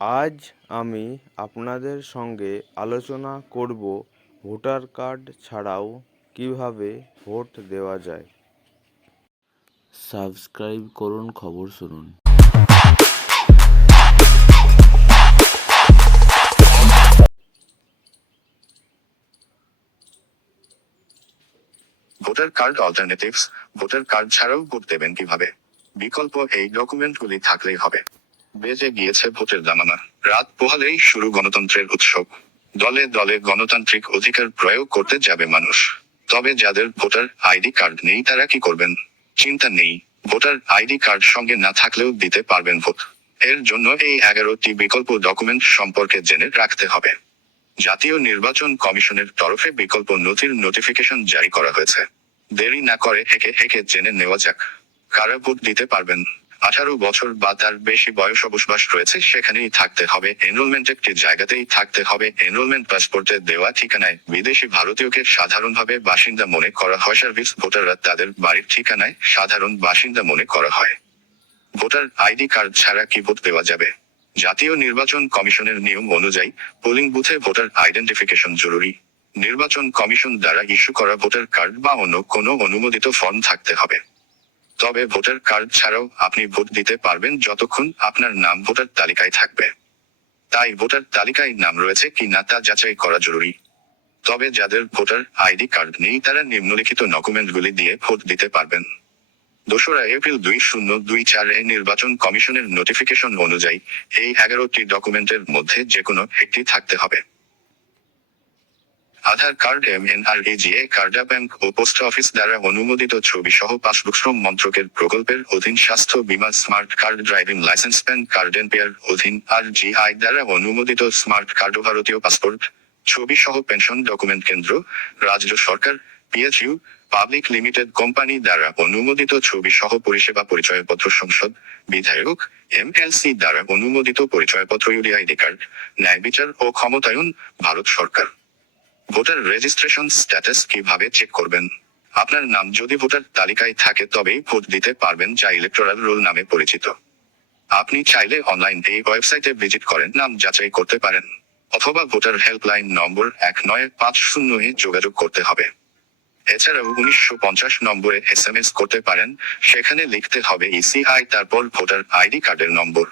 আজ আমি আপনাদের সঙ্গে আলোচনা করব ভোটার কার্ড ছাড়াও কীভাবে ভোট দেওয়া যায়। সাবস্ক্রাইব করুন, খবর শুনুন। Voter card alternatives voter card ছাড়াও ভোট দেবেন কীভাবে? বিকল্প এই ডকুমেন্টগুলি থাকলেই হবে। বেজে গিয়েছে ভোটের দামানা রাত পোহালেই শুরু গণতন্ত্রের উৎসব। দলে দলে গণতান্ত্রিক অধিকার প্রয়োগ করতে যাবে মানুষ। তবে যাদের ভোটার আইডি কার্ড নেই, তারা কি করবেন? চিন্তা নেই। ভোটার আইডি কার্ড সঙ্গে না থাকলেও দিতে পারবেন ভোট। এর জন্য এই এগারোটি বিকল্প ডকুমেন্ট সম্পর্কে জেনে রাখতে হবে। জাতীয় নির্বাচন কমিশনের তরফে বিকল্প নথির নোটিফিকেশন জারি করা হয়েছে। দেরি না করে একে একে জেনে নেওয়া যাক। কারা ভোট দিতে পারবেন? আঠারো বছর বা তার বেশি বয়স বসবাস রয়েছে, সেখানেই থাকতে হবে। এনরোলমেন্ট একটি জায়গাতেই থাকতে হবে। এনরোলমেন্ট পাসপোর্টে দেওয়া ঠিকানায় বিদেশি ভারতীয়কে সাধারণভাবে বাসিন্দা মনে করা হয়। সার্ভিস ভোটাররা তাদের বাড়ির ঠিকানায় সাধারণ বাসিন্দা মনে করা হয়। ভোটার আইডি কার্ড ছাড়া কি ভোট দেওয়া যাবে? জাতীয় নির্বাচন কমিশনের নিয়ম অনুযায়ী পোলিং বুথে ভোটার আইডেন্টিফিকেশন জরুরি। নির্বাচন কমিশন দ্বারা ইস্যু করা ভোটার কার্ড বা অন্য কোনো অনুমোদিত ফর্ম থাকতে হবে। তবে ভোটার কার্ড ছাড়াও আপনি ভোট দিতে পারবেন যতক্ষণ আপনার নাম ভোটার তালিকায় থাকবে। তাই ভোটার তালিকায় নাম রয়েছে কি না তা যাচাই করা জরুরি। তবে যাদের ভোটার আইডি কার্ড নেই, তারা নিম্নলিখিত ডকুমেন্টগুলি দিয়ে ভোট দিতে পারবেন। দোসরা এপ্রিল দুই শূন্য দুই চারে নির্বাচন কমিশনের নোটিফিকেশন অনুযায়ী এই এগারোটি ডকুমেন্টের মধ্যে যে কোনো একটি থাকতে হবে। Aadhaar card M N R কার্ডা bank ও পোস্ট অফিস দ্বারা অনুমোদিত ছবি সহ পাসবুক শ্রম মন্ত্রকের প্রকল্পের অধীন স্বাস্থ্য বীমা, smart card, driving licence, PAN card, NPR অধীন আর জিআই দ্বারা অনুমোদিত স্মার্ট কার্ড ও ভারতীয় পাসপোর্ট, ছবি সহ পেনশন ডকুমেন্ট কেন্দ্র, রাজ্য সরকার, পিএচইউ, পাবলিক লিমিটেড কোম্পানি দ্বারা অনুমোদিত ছবি সহ পরিষেবা পরিচয়পত্র সংসদ, বিধায়ক, এমএলসি দ্বারা অনুমোদিত পরিচয়পত্র ইউডিআইডি কার্ড, ন্যায় বিচার ও ক্ষমতায়ন, ভারত সরকার। ভোটার রেজিস্ট্রেশন স্ট্যাটাস কীভাবে চেক করবেন? আপনার নাম যদি ভোটার তালিকায় থাকে তবেই ভোট দিতে পারবেন যা ইলেকটোরাল রোল নামে পরিচিত। আপনি চাইলে অনলাইন এই ওয়েবসাইটে ভিজিট করেন, নাম যাচাই করতে পারেন, অথবা ভোটার হেল্পলাইন নম্বর এক নয় পাঁচ শূন্য এ যোগাযোগ করতে হবে। এছাড়াও উনিশশো পঞ্চাশ নম্বরে এস এম এস করতে পারেন, সেখানে লিখতে হবে ইসিআই তারপর ভোটার আইডি কার্ডের নম্বর।